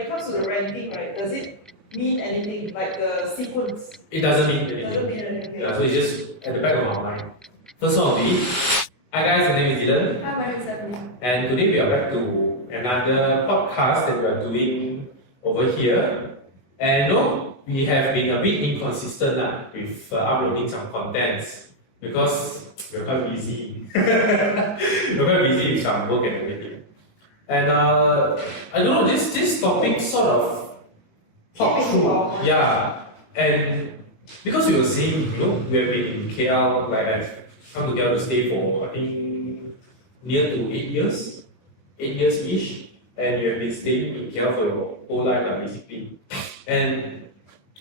it comes to the ranking, right, does it mean anything, like the sequence? It doesn't mean anything. It doesn't mean anything. Yeah, so it's just at the back of our mind. First one will be, hi guys, my name is Dylan. Hi, my name is Stephanie. And today we are back to another podcast that we are doing over here. And we have been a bit inconsistent with uploading some contents because we're quite busy. We're quite busy with some work and everything. And I don't know, this topic sort of popped through. Yeah. And because we were saying, we have been in KL, like I've come to KL to stay for, I think, near to 8 years. 8 years-ish. And you have been staying in KL for your whole life, basically. And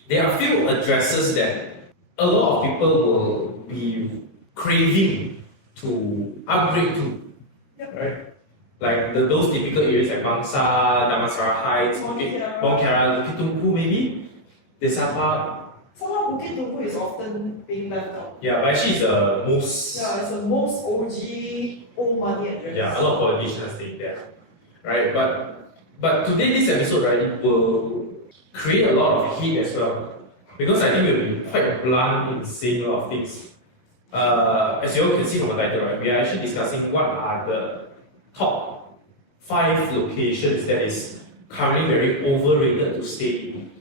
there are a few addresses that a lot of people will be craving to upgrade to. Yep. Right? Like those typical areas like Damansara, Damansara Heights, Mont Kiara, Bukit Tungku maybe. Somehow Bukit Tungku is often being left out. Yeah, but actually it's the most... Yeah, it's the most OG, old money address. Yeah, a lot of politicians staying there. Right? But today, this episode, right, it will create a lot of heat as well. Because I think we'll be quite blunt in saying a lot of things. As you all can see from the title, right, we are actually discussing what are the top 5 locations that is currently very overrated to stay in.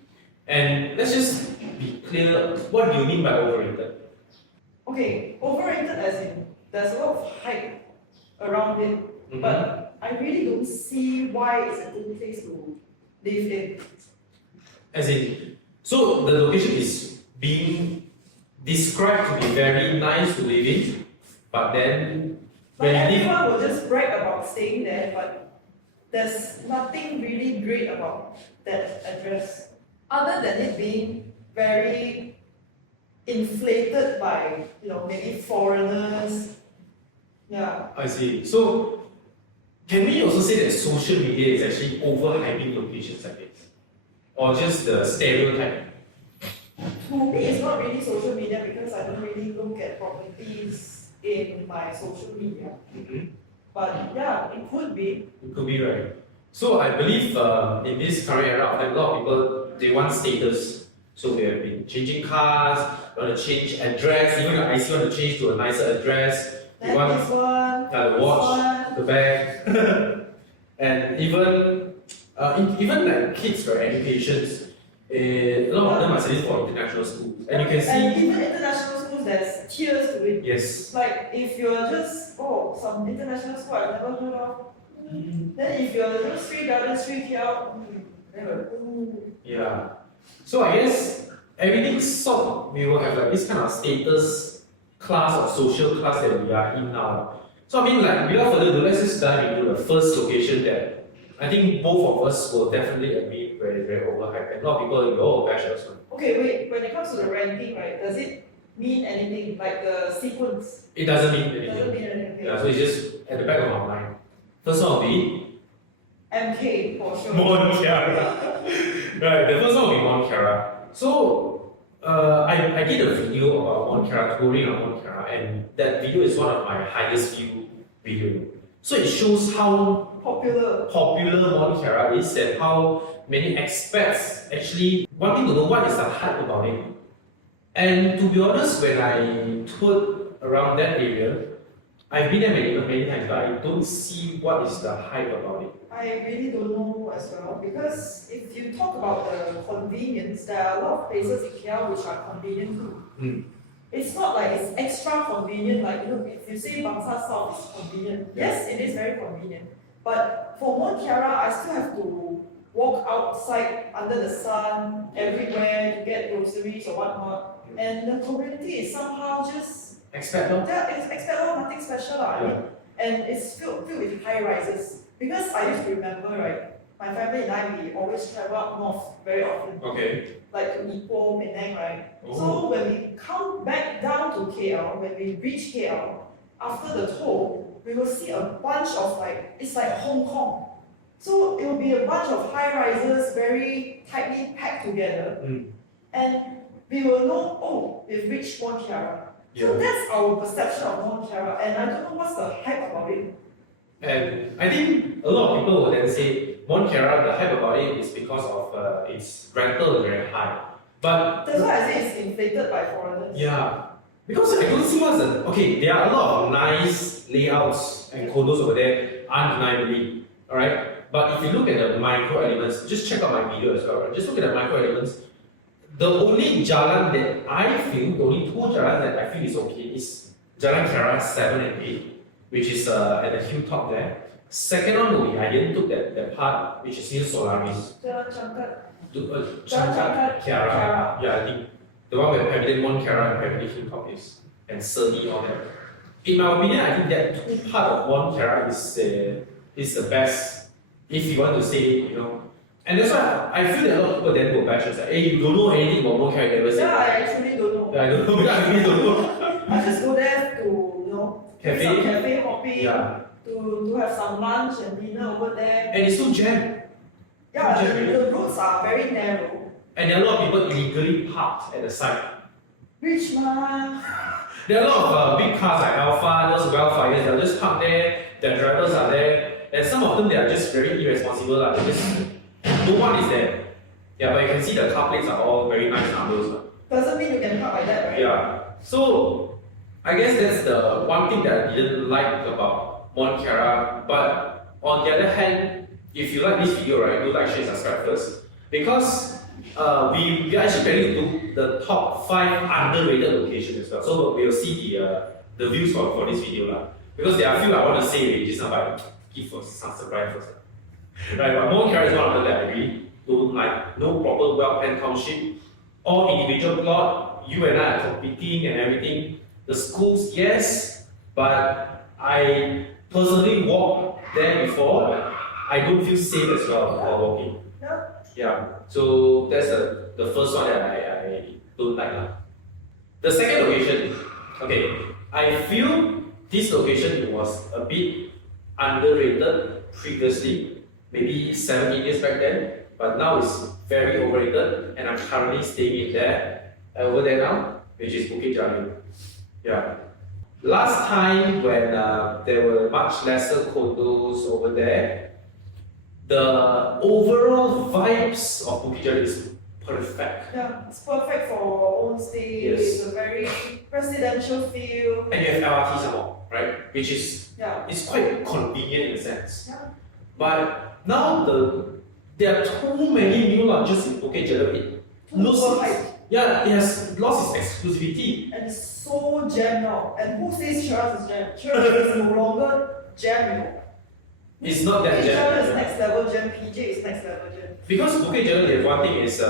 And let's just be clear, what do you mean by overrated? Okay, overrated as in there's a lot of hype around it, but I really don't see why it's a good place to live in. As in, so the location is being described to be very nice to live in, but then But everyone will just brag about staying there, but there's nothing really great about that address, other than it being very inflated by, maybe foreigners. Yeah. I see. So, can we also say that social media is actually overhyping locations like this? Or just the stereotype? To me, it's not really social media because I don't really look at properties in my social media. But yeah, it could be. It could be, right. So I believe in this current era, a lot of people, they want status. So we have been changing cars, we want to change address, even the IC want to change to a nicer address. Then this one, the watch, the bag, and even like kids, right, educations. A lot of them are studying for international schools, and you can see. And even international schools, there's tiers to it. Yes. Like if you're just some international school I've never heard of, then if you're just Sri Gardens, Sri KL, never. Yeah. So I guess everything we will have like this kind of status class or social class that we are in now. So I mean, like without further ado, let's just dive into the first location that I think both of us will definitely agree very, very overhyped. And a lot of people will bash us on. Okay, wait. When it comes to the ranking, right, does it mean anything? Like the sequence? It doesn't mean anything. It doesn't mean anything. Yeah, so it's just at the back of our mind. First one will be MK for sure. Mont Kiara. Right, the first one will be Mont Kiara. So I did a video about Mont Kiara, touring on Mont Kiara, and that video is one of my highest view video. So it shows how popular Mont Kiara is and how many expats actually wanting to know what is the hype about it. And to be honest, when I toured around that area, I've been there many times, but I don't see what is the hype about it. I really don't know as well, because if you talk about the convenience, there are a lot of places in KL which are convenient too. It's not like it's extra convenient, like if you say Bangsar South is convenient, yes, it is very convenient. But for Mont Kiara, I still have to walk outside under the sun everywhere to get groceries or whatnot. And the community is somehow just Expat law? Yeah, it's expat law, nothing special. I mean, and it's filled with high rises. Because I used to remember, right, my family and I, we always travel up north very often. Okay. Like to Ipoh, Penang, right? Oh. So when we come back down to KL, when we reach KL, after the toll, we will see a bunch of it's like Hong Kong. So it will be a bunch of high rises, very tightly packed together. And we will know, oh, we've reached Mont Kiara. So that's our perception of Mont Kiara, and I don't know what's the hype about it. And I think a lot of people will then say, Mont Kiara, the hype about it is because of its rental is very high. But That's why I say it's inflated by foreigners. yeah, because I don't see what's the okay. There are a lot of nice layouts and condos over there, undeniably. Alright, but if you look at the micro elements, just check out my video as well. Right? Just look at the micro elements. The only jalan that I feel, the only two jalan that I feel is okay is Jalan Kiara 7 and 8, which is at the hilltop there. Second one will be I didn't took that part, which is near Solaris. Jalan Kiara. Yeah, I think the one where Petaling Mont Kiara and Petaling Hilltop is, and Serdi all that. In my opinion, I think that two part of Mont Kiara is the best if you want to say, And that's why I feel that a lot of people then go back and say, hey, you don't know anything about Mont Kiara, never say. Yeah, I actually don't know. Yeah, I don't know. I really don't know. I just go there to, Cafe. some cafe hopping, Yeah. to have some lunch and dinner over there. And it's so jammed. Yeah, so jammed. the roads are very narrow. And there are a lot of people illegally parked at the side. Rich man. There are a lot of big cars like Alpha, those wildfires, they'll just park there, their drivers are there, and some of them they are just very irresponsible. They just, no one is there. Yeah, but you can see the car plates are all very nice numbers. Doesn't mean you can park like that, right? Yeah. So I guess that's the one thing that I didn't like about Mont Kiara. But on the other hand, if you like this video, right, do like, share, subscribe first. Because we are actually planning to do the top 5 underrated locations as well. So we'll see the views for this video. Because there are a few I want to say already just now, but give for some surprise first. Right, but Mont Kiara is one of them that I really don't like. No proper well-planned township. All individual plot, you and I are competing and everything. The schools, yes, but I personally walked there before. I don't feel safe as well while walking. Yeah. Yeah, so that's the first one that I don't like. The second location, okay, I feel this location was a bit underrated previously, maybe 7-8 years back then, but now it's very overrated, and I'm currently staying over there now, which is Bukit Jalil. Yeah. Last time when there were much lesser condos over there, the overall vibes of Bukit Jalil is perfect. Yeah, it's perfect for own stay. Yes. It's a very residential feel. And you have LRT some more, right? Which is it's quite convenient in a sense. Yeah. But now there are too many new launches in Bukit Jalil. It has lost its exclusivity. And it's so jammed now. And who says Cheras is jammed? Cheras is no longer jammed, It's not that jammed. Cheras is next level jam, PJ is next level jam. Because Bukit Jalil, the one thing is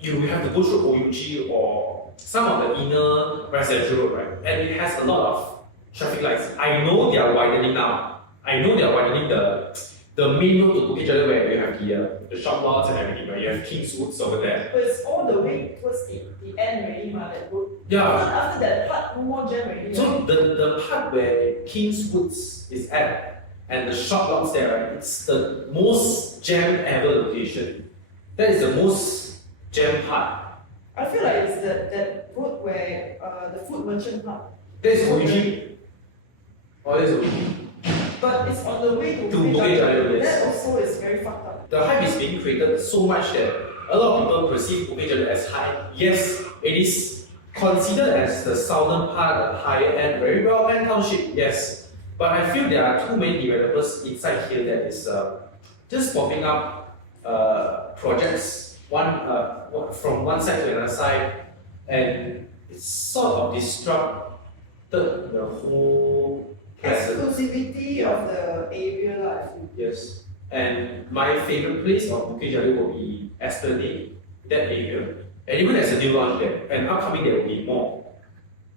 you have to go through OUG or some of the inner residential road, right? And it has a lot of traffic lights. I know they are widening now. I know they are widening the main road to Bukit Jalil where you have the shop lots and everything, right? You have Kingswoods over there. But it's all the way towards the end already, that road. Yeah. After that part, no more jam already. So the part where Kingswoods is at and the shop lots there, right? It's the most jam ever location. That is the most jam part. I feel like it's that road where the food merchant part. That is OUG. Oh, that is OUG. But it's on the way to Bukit Jalil, yes. That also is very fucked up. The hype is being created so much that a lot of people perceive Bukit Jalil as high. Yes, it is considered as the southern part, the higher end, very well-planned township, yes. But I feel there are too many developers inside here that is just popping up projects from one side to another side, and it's sort of disrupted the whole exclusivity of the area, I feel. Yes. And my favorite place of Bukit Jalil will be Esplanade, that area. And even there's a new launch there, and upcoming there will be more.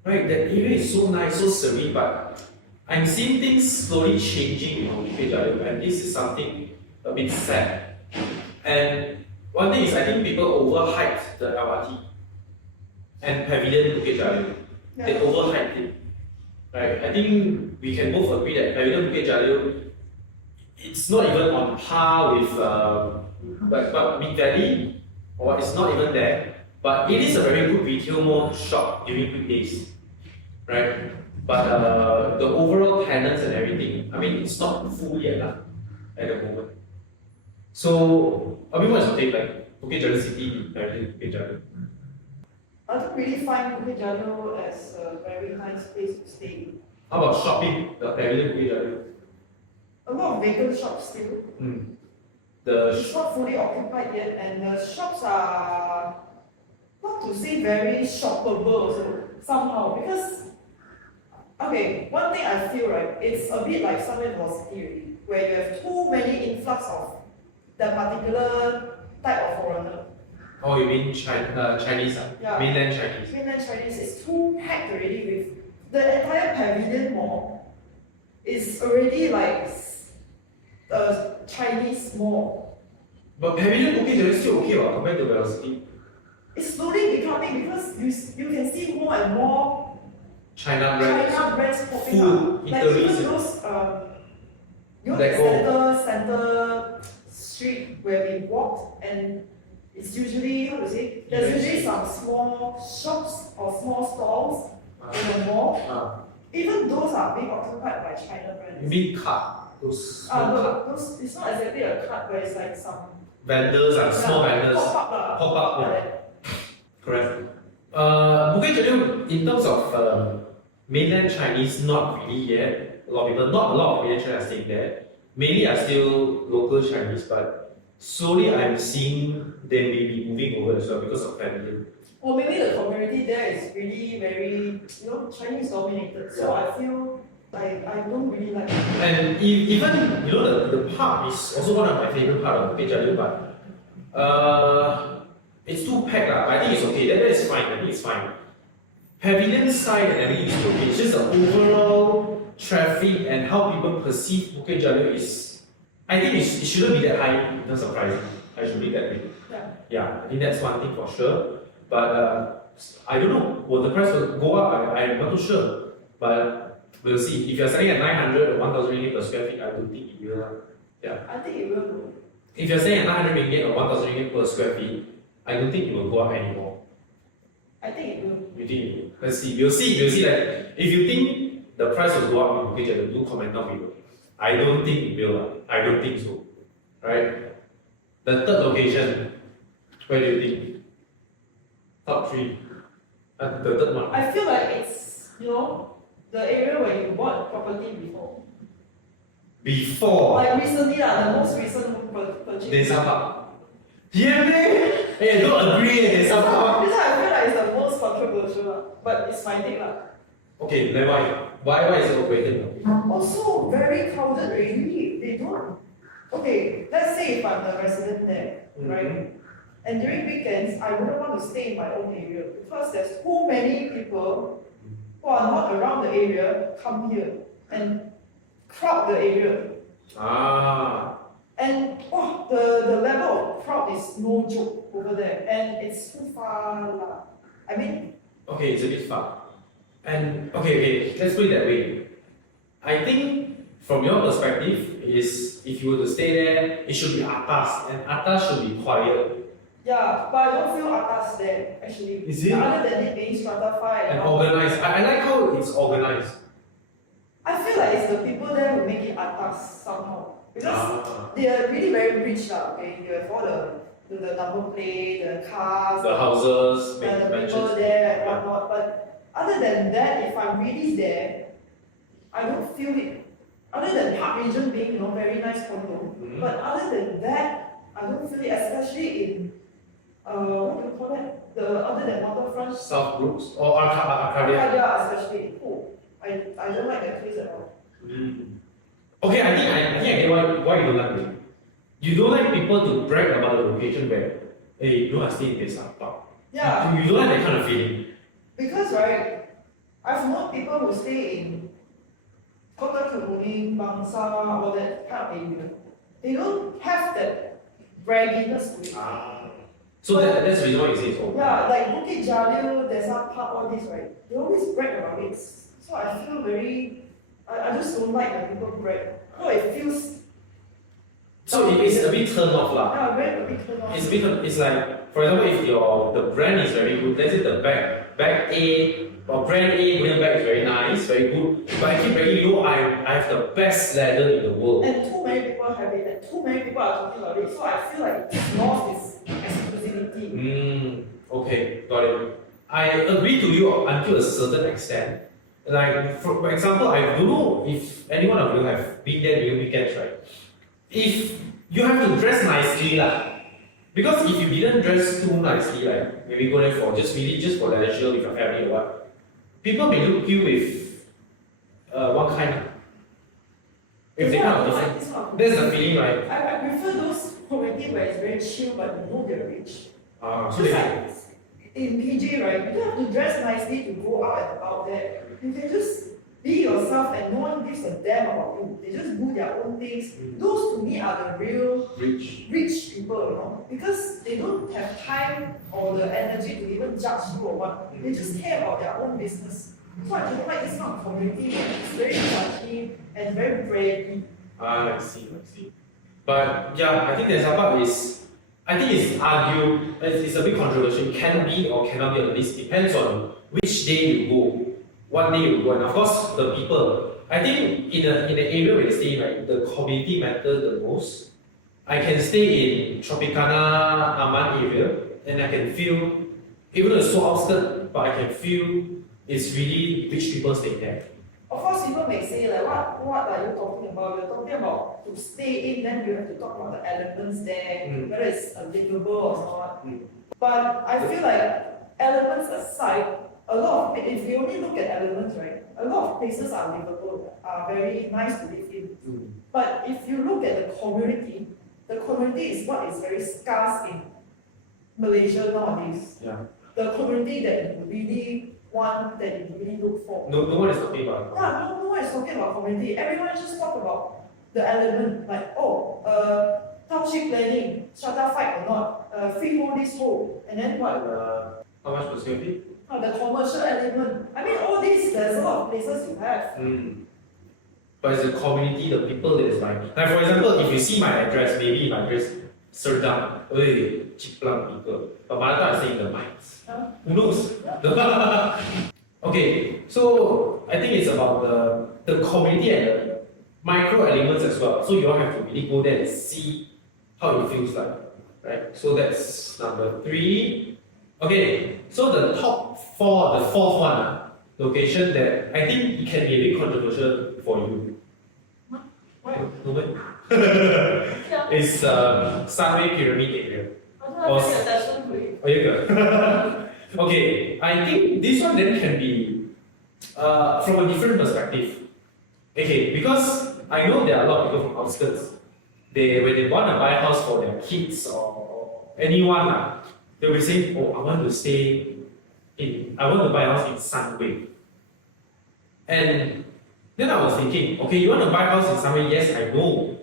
Right, that area is so nice, so serene, but I'm seeing things slowly changing in Bukit Jalil, and this is something a bit sad. And one thing is, I think people overhyped the LRT and Pavilion Bukit Jalil. They overhyped it. Right, I think we can both agree that Pavilion Bukit Jalil, it's not even on par with but Mid Valley, or it's not even there. But it is a very good retail mall shop during weekdays, right? But the overall tenants and everything, I mean, it's not full yet at the moment. So, I mean, what's your take like Bukit Jalil City, Bukit Jalil? I don't really find Bukit Jalil as a very nice place to stay. How about shopping? The Pavilion Bukit Jalil? A lot of vacant shops still. It's not fully occupied yet, and the shops are not to say very shoppable also, somehow, because okay, one thing I feel right, it's a bit like Sunway velocity already, where you have too many influx of that particular type of foreigner. Oh, you mean Chinese? Yeah. Mainland Chinese. Mainland Chinese is too packed already with the entire pavilion mall is already like a Chinese mall. But Pavilion Bukit Jalil is still okay compared to Velocity. It's slowly becoming because you can see more and more China brands. China brands popping Food, up. Like eateries, even those you know the center street where we walked, and it's usually how to say there's usually some small shops or small stalls in the mall. Even those are being occupied by China brands. You mean cart? Those small cart? Those it's not exactly a cart, but it's like some Vendors and small vendors. pop up. Pop up, yeah. Correct. Bukit Jalil, in terms of mainland Chinese, not really yet. Not a lot of mainland Chinese are staying there. Mainly are still local Chinese, but slowly I'm seeing them maybe moving over as well because of family. Or maybe the community there is really very, Chinese dominated. So I feel like I don't really like it. And even, the park is also one of my favorite part of Bukit Jalil, but it's too packed, but I think it's okay. That is fine. I think it's fine. Pavilion side and everything is okay. It's just the overall traffic and how people perceive Bukit Jalil is. I think it shouldn't be that high in terms of pricing. I should be that way. Yeah, I think that's one thing for sure. But I don't know. Will the price go up? I'm not too sure. But we'll see. If you're selling at 900 or 1,000 ringgit per square feet, I don't think it will. Yeah. I think it will. If you're selling at 900 ringgit or 1,000 ringgit per square feet, I don't think it will go up anymore. I think it will. You think it will? Let's see. We'll see. That if you think the price will go up in Bukit Jalil, do comment down below. I don't think it will. I don't think so. Right? The third location, where do you think? Top 3. The third one. I feel like it's, the area where you bought property before. Before? Like recently, the most recent purchase. Desa Park. Yeah, man! Hey, don't agree, Desa Park. This one I feel like it's the most controversial, but it's my take. Okay, then why? Why is it overrated? Also, very crowded already. They don't. Okay, let's say if I'm the resident there, right? And during weekends, I wouldn't want to stay in my own area because there's too many people who are not around the area come here and crowd the area. And the level of crowd is no joke over there, and it's too far. I mean. Okay, it's a bit far. And okay, let's put it that way. I think from your perspective is if you were to stay there, it should be atas, and atas should be quiet. Yeah, but I don't feel atas there actually. Is it? Other than it being stratified and organized. I like how it's organized. I feel like it's the people there who make it atas somehow. Because they are really very rich okay? You have all the number plate, the cars, the houses, the people there and whatnot. But other than that, if I'm really there, I don't feel it. Other than Park Region being very nice condo, but other than that, I don't feel it, especially in what do you call that? Other than Waterfront. South Brooks or Arcadia. Arcadia especially. I don't like that place at all. Okay, I think I get why you don't like it. You don't like people to brag about the location where, hey, I stay in Desa Park. Yeah. You don't like that kind of feeling. Because I've known people who stay in Kota Kemuning, Damansara, all that kind of area. They don't have that bragginess to it. So that's the reason why you say it's over. Yeah, like Bukit Jalil, Desa Park, all this, right? They always brag about it. So I feel I just don't like when people brag. No, it feels. So it's a bit turned off lah. Yeah, a bit turned off. It's like, for example, if the brand is very good, let's say the bag A or brand A bag is very nice, very good, but I keep bragging, I have the best leather in the world. And too many people have it, and too too many people are talking about it, so I feel like it's lost its exclusivity. Okay, got it. I agree to you until a certain extent. Like, for example, I don't know if any one of you have been there during weekends, right? If you have to dress nicely, lah. Because if you didn't dress too nicely, like maybe go there for just for leisure with your family or what, people may look you with one kind of. If they kind of different. That's the feeling, right? I prefer those community where it's very chill, but you know they're rich. So Just like in PJ, right? You don't have to dress nicely to go out and about there. You can just be yourself and no one gives a damn about you. They just do their own things. Those to me are the real rich people, you know, because they don't have time or the energy to even judge you or what. They just care about their own business. So I don't like this kind of community where it's very touchy and very brave. I see. But yeah, I think the example is, I think it's argued, it's a bit controversial. It can be or cannot be on the list. Depends on which day you go. One day you go, and of course the people. I think in the area where you stay, right, the community matters the most. I can stay in Tropicana Aman area, and I can feel, even though it's so outskirts, but I can feel it's really rich people stay there. Of course, people may say like, what are you talking about? You're talking about to stay in, then you have to talk about the elements there, whether it's livable or not. But I feel like elements aside, a lot of, if you only look at elements, right, a lot of places are livable, are very nice to live in. But if you look at the community is what is very scarce in Malaysia nowadays. Yeah. The community that you really want, that you really look for. No one is talking about it. Yeah, no one is talking about community. Everyone just talk about the element, like, township planning, stratified or not, freehold this whole, and then what? How much per square feet? The commercial element. I mean, all these, there's a lot of places you have. But it's the community, the people that is buying. Like for example, if you see my address, maybe my address, Serdang, Chiplang people. But by the time I stay in the mines. Who knows? Okay, so I think it's about the community and the micro elements as well. So you all have to really go there and see how it feels like. Right? So that's number 3. Okay, so the top 4, the 4th one, location that I think it can be a bit controversial for you. Why? No way. It's Sunway Pyramid area. Okay, I think this one then can be from a different perspective. Okay, because I know there are a lot of people from outskirts. When they want to buy a house for their kids or anyone, they'll be saying, "Oh, I want to buy a house in Sunway." And then I was thinking, okay, you want to buy a house in Sunway? Yes, I know.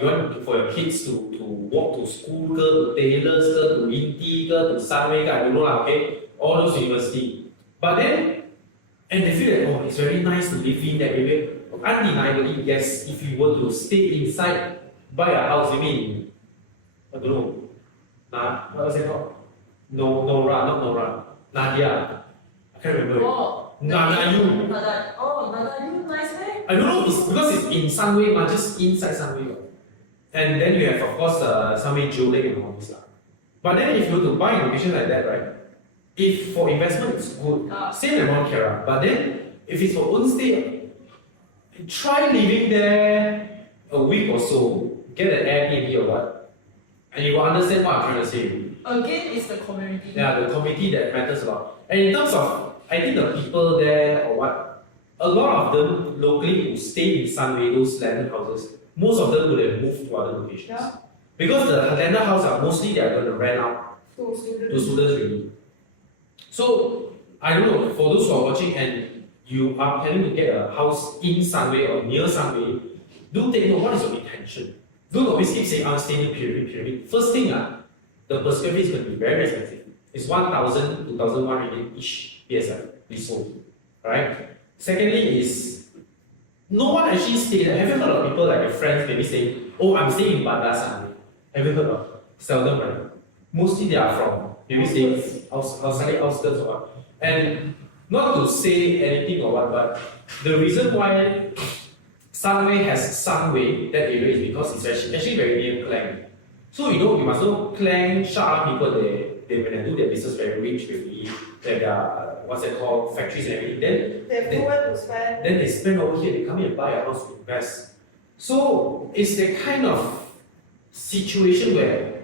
You want for your kids to walk to school, to Taylor's, to Inti, to Sunway, I don't know, okay, all those universities. But then, and they feel that, it's very nice to live in that area. Undeniably, yes, if you were to stay inside, buy a house, I don't know, what was it called? Not Nadia. I can't remember. Nanayu. Nanayu, nice, eh? I don't know, it's because it's in Sunway, but just inside Sunway. And then you have, of course, Sunway Jewelry and all this. But then if you were to buy a location like that, right? If for investment it's good, same as Mont Kiara. But then if it's for own stay, try living there a week or so, get an Airbnb or what, and you will understand what I'm trying to say. Again, it's the community. Yeah, the community that matters a lot. And in terms of, I think the people there or what, a lot of them locally who stay in Sunway, those landed houses, most of them would have moved to other locations. Yeah. Because the landed houses are mostly they are going to rent out To to students really. So, I don't know, for those who are watching and you are planning to get a house in Sunway or near Sunway, do take note what is your intention. Don't always keep saying, I'm staying in pyramid. First thing, the per square feet is going to be very expensive. It's 1,000 to 1,100 each PSI, be sold. Alright? Secondly is, no one actually stays there. Have you heard of people like your friends maybe saying, oh, I'm staying in Bandar Sunway? Have you heard of? Seldom, right? Mostly they are from maybe staying outside outskirts or what. And not to say anything or what, but the reason why Sunway has Sunway, that area is because it's actually very near Klang. So you must know Klang, Shah people, they when they do their business very rich really, like what's it called, factories and everything. Then They have nowhere to spend. they spend over here, they come here and buy a house to invest. So it's the kind of situation where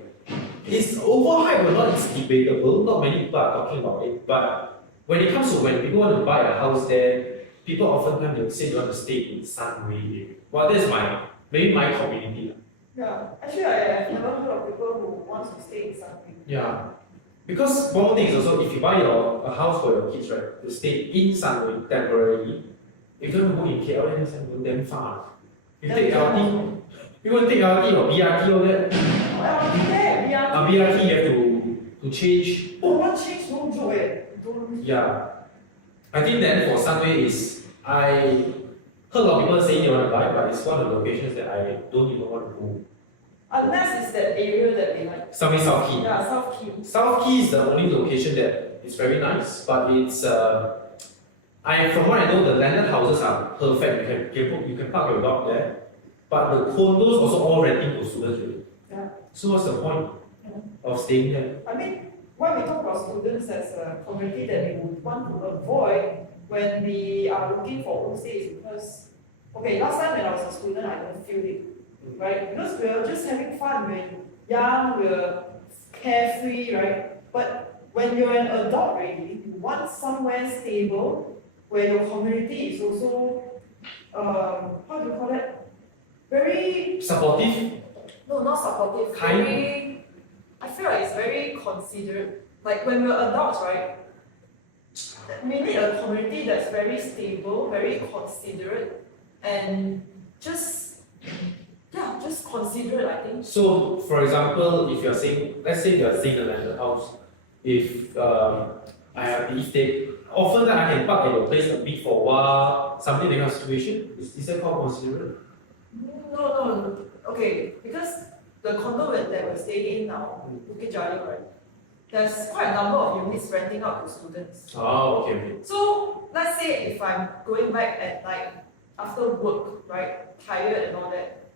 it's overhyped or not, it's debatable. Not many people are talking about it. But when it comes to when people want to buy a house there, people oftentimes will say they want to stay in Sunway. Well, that's maybe my community. Yeah, actually, I've never heard of people who want to stay in something. Yeah. Because one more thing is also, if you buy a house for your kids, right, to stay in Sunway temporarily, if you don't go in KL, then it's damn far. You take LRT, you want to take LRT or BRT or that? LRT there, BRT. BRT you have to change. Oh, what change? No joke eh. Don't. Yeah. I think then for Sunway is, I heard a lot of people saying they want to buy, but it's one of the locations that I don't even want to go. Unless it's that area that they like. Sunway South Key. Yeah, South Key. South Key is the only location that is very nice, but it's from what I know, the landed houses are perfect. You can park your dog there, but the condos also all renting to students really. Yeah. So what's the point of staying there? I mean, when we talk about students as a community that we would want to avoid when we are looking for homestays, because okay, last time when I was a student, I don't feel it, right? Because we were just having fun when young, we were carefree, right? But when you're an adult already, you want somewhere stable where your community is also, how do you call it? Very, Supportive? no, not supportive, Kind? very, I feel like it's very considerate. Like when we're adults, right? We need a community that's very stable, very considerate, and just considerate, I think. So, for example, if you're saying, let's say you're staying in a landed house, if I have the estate, often I can park at your place a bit for a while, something like that situation. Is that called considerate? No. Okay, because the condo that we're staying in now, Mont Kiara, right? There's quite a number of units renting out to students. Oh, okay. So let's say if I'm going back at night after work, right, tired and all that,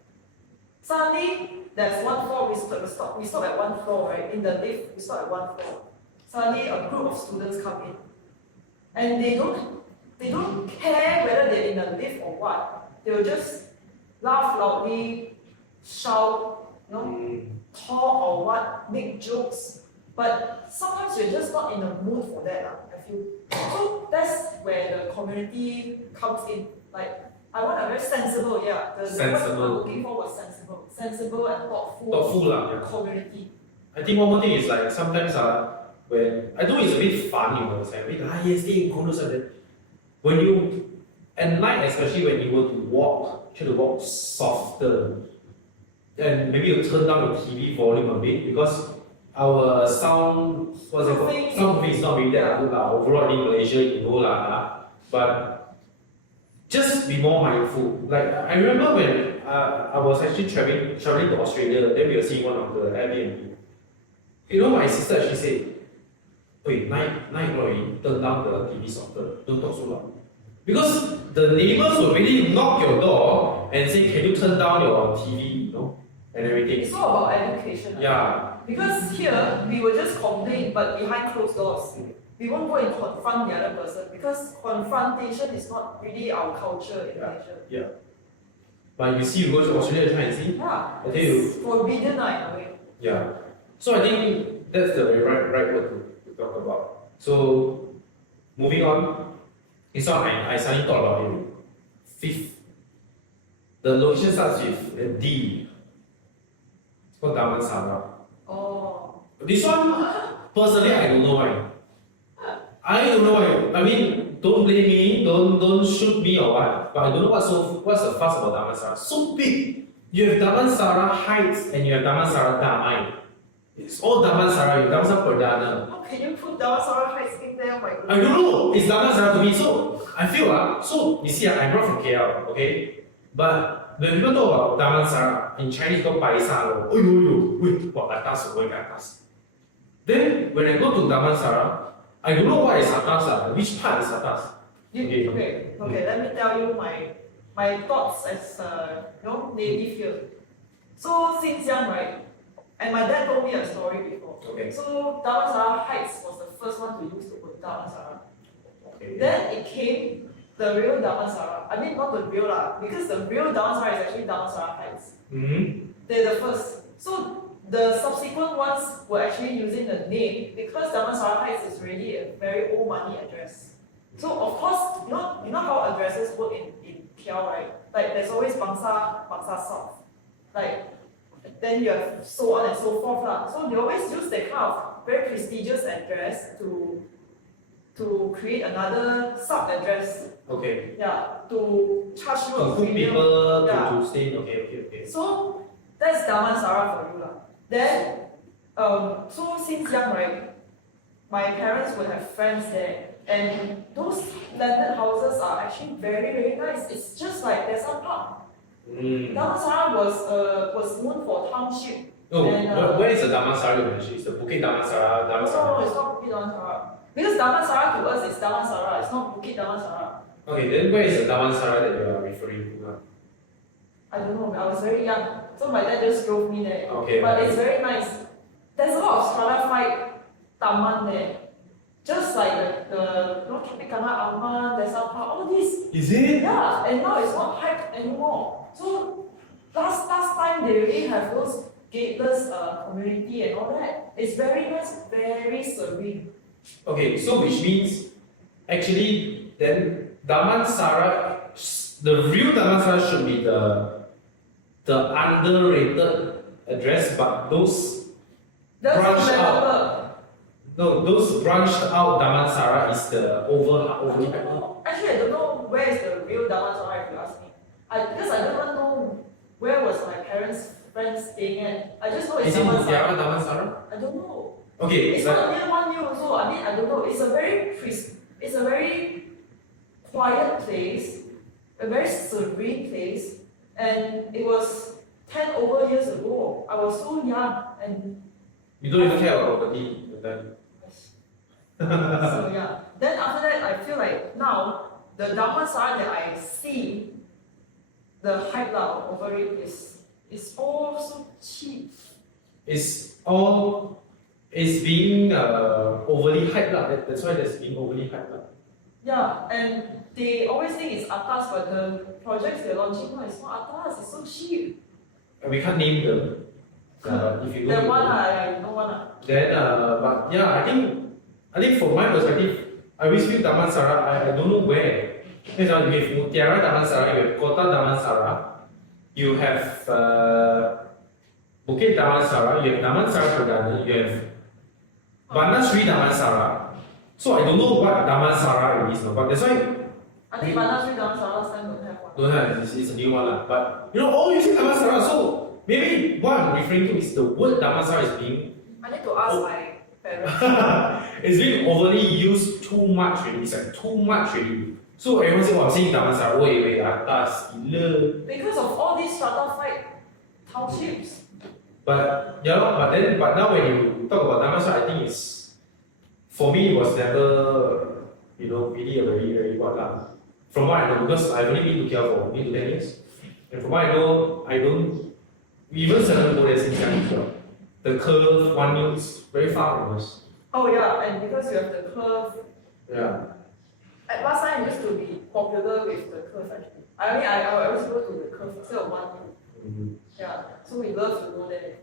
suddenly there's one floor, we stop at one floor, right? In the lift, we stop at one floor. Suddenly a group of students come in. And they don't care whether they're in a lift or what. They will just laugh loudly, shout, talk or what, make jokes. But sometimes you're just not in the mood for that, I feel. So that's where the community comes in. Like, I want a very sensible, yeah. The word we're looking for was sensible. Sensible and thoughtful Yeah. community. I think one more thing is like sometimes when I know it's a bit fun, it's like yes, stay in condos and then when you at night, especially when you were to try to walk softer, and maybe you turn down the TV volume a bit because our sound soundproofing is not really that good overall in Malaysia, but just be more mindful. Like I remember when I was actually traveling to Australia, then we were seeing one of the Airbnb. My sister actually said, "Wait, 9 o'clock already, turn down the TV softer, don't talk so loud." Because the neighbors will really knock your door and say, "Can you turn down your TV?" And everything. It's all about education. Yeah. Because here, we will just complain, but behind closed doors. We won't go and confront the other person because confrontation is not really our culture in Malaysia. Yeah. But you go to Australia, try and see. Yeah, I tell you. it's forbidden in a way. Yeah. So I think that's the right word to talk about. So moving on, this one I suddenly thought about it. Fifth. The location starts with a D. It's called Damansara. Oh. This one, personally, I don't know why. I don't know why. I mean, don't blame me, don't shoot me or what. But I don't know what's the fuss about Damansara. So big. You have Damansara Heights and you have Damansara Damai. It's all Damansara. You have Damansara Perdana. How can you put Damansara Heights in there? Oh my goodness. I don't know. It's Damansara to me. So I feel so you see, I'm not from KL, okay? But when people talk about Damansara, in Chinese called Paisa, wait, what atas, going atas. Then when I go to Damansara, I don't know what is atas, which part is atas. Okay, let me tell you my my thoughts as native here. So since young, right, and my dad told me a story before. Okay. So Damansara Heights was the first one to use the word Damansara. Okay. Then it came the real Damansara. I mean, not the real lah, because the real Damansara is actually Damansara Heights. Mm-hmm. They're the first. So the subsequent ones were actually using the name because Damansara Heights is already a very old money address. So of course, you know how addresses work in KL, right? Like there's always Bangsa South. Like then you have so on and so forth lah. So they always use that kind of very prestigious address to create another sub-address. Okay. Yeah, to charge you To a put premium. people Yeah. to stay. Okay. So that's Damansara for you lah. Then, so since young, right, my parents would have friends there, and those landed houses are actually very, very nice. It's just like there's some park. Damansara was known for township. Oh, And, where is the Damansara you mentioned? It's the Bukit Damansara, No, Damansara. it's not Bukit Damansara. Because Damansara to us is Damansara, it's not Bukit Damansara. Okay, then where is the Damansara that you are referring to now? I don't know, I was very young, so my dad just drove me there. Okay. But it's very nice. There's a lot of stratified taman there. Just like the Tropicana Aman, there's some all this. Is it? Yeah, and now it's not hype anymore. So last time they really have those gateless community and all that. It's very nice, very serene. Okay, so which means actually then Damansara, the real Damansara should be the underrated address, but those That's Branch developer. no those branched out Damansara is the overly hyped. Actually, I don't know where is the real Damansara if you ask me. Because I don't even know where was my parents' friends staying at. I just know it's Is it Mont Damansara. Kiara Damansara? I don't know. Okay, It's not near one year also. I mean, I don't know. It's a very quiet place, a very serene place, and it was 10 over years ago. I was so young and you don't even care about property then. so yeah. Then after that, I feel like now the Damansara that I see, the hype lah over it is all so cheap. It's being overly hyped lah. That's why it's being overly hyped lah. Yeah, and they always think it's atas, but the projects they're launching now is not atas. It's so cheap. We can't name them. If you That go one into- I know one Then, but yeah, I think from my perspective, I always feel Damansara, I don't know where. Because you have Mont Kiara Damansara, you have Kota Damansara, you have Bukit Damansara, you have Damansara Perdana, you have Bandar Sri Damansara. So I don't know what Damansara it is, no, but that's why I think Bandar Sri Damansara last time don't have one. don't have, it's a new one lah. But you know, all you see Damansara, so maybe what I'm referring to is the word Damansara is being I need to ask my parents. it's being overly used too much already. It's like too much already. So everyone say, oh, I'm saying Damansara, wait, atas, gila. Because of all these stratified townships. But yeah, but now when you talk about Damansara, I think it's, for me, it was never, really a very, very what lah. From what I know, because I've only been to KL for 8 to 10 years. And from what I know, we even seldom go there since young as well. The curve, one mile is very far from us. Oh yeah, and because you have the curve. Yeah. At last time it used to be popular with the curve actually. I mean, I always go to the curve instead of one mile. Mm-hmm. Yeah, so we love to go there.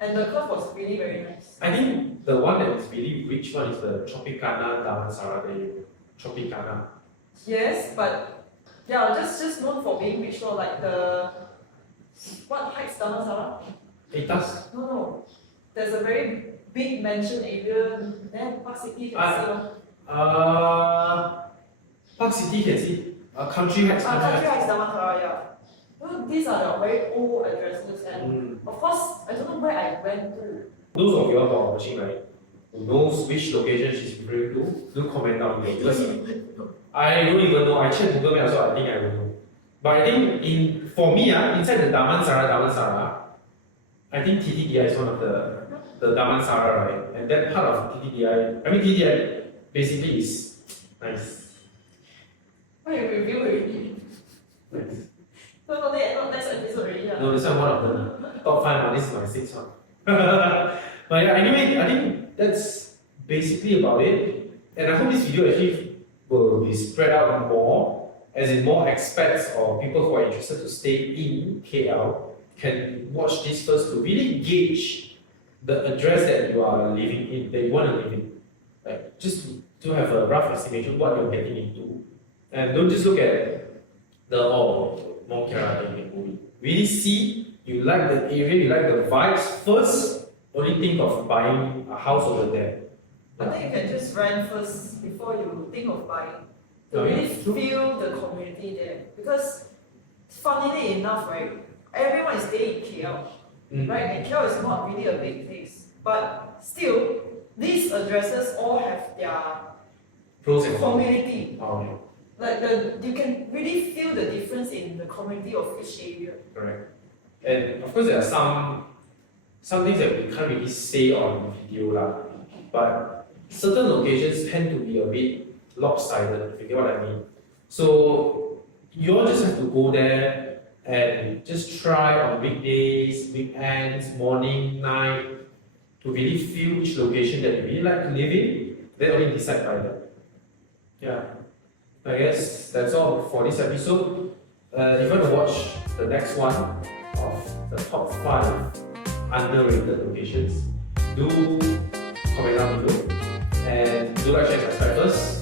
And the curve was really very nice. I think the one that is really rich one is the Tropicana Damansara Tropicana. Yes, but yeah, just known for being rich, so like the what heights Damansara? Itas? No. There's a very big mansion area. Then Park City can see. Park City can see. Country Heights. Country Heights Damansara, yeah. Well, these are the very old addresses, and Mm. of course, I don't know where I went to. Those of you who are watching, right, who knows which location she's referring to, do comment down below. Because I don't even know. I checked Google Maps, so I think I don't know. But I think for me, inside the Damansara, I think TTDI is one of the Damansara, right? And that part of TTDI basically is nice. Why you review already? Nice. this one one of the top 5, this is my 6th one. But yeah, anyway, I think that's basically about it. And I hope this video actually will be spread out more, as in more expats or people who are interested to stay in KL can watch this first to really gauge the address that you are living in, that you want to live in. Like, just to have a rough estimation of what you're getting into. And don't just look at the Mont Kiara thing. Really see you like the area, you like the vibes first. Only think of buying a house over there. I think you can just rent first before you think of buying. To Oh, yeah, really true. feel the community there. Because funnily enough, right, everyone is staying in KL. Right? And KL is not really a big place. But still, these addresses all have their Pros and cons. community. Oh, yeah. Like you can really feel the difference in the community of each area. Correct. And of course, there are some things that we can't really say on video lah. But certain locations tend to be a bit lopsided, if you get what I mean. So you all just have to go there and just try on weekdays, weekends, morning, night, to really feel which location that you really like to live in. Then only decide by that. Yeah. I guess that's all for this episode. If you want to watch the next one of the top 5 underrated locations, do comment down below and do like, share, subscribe first.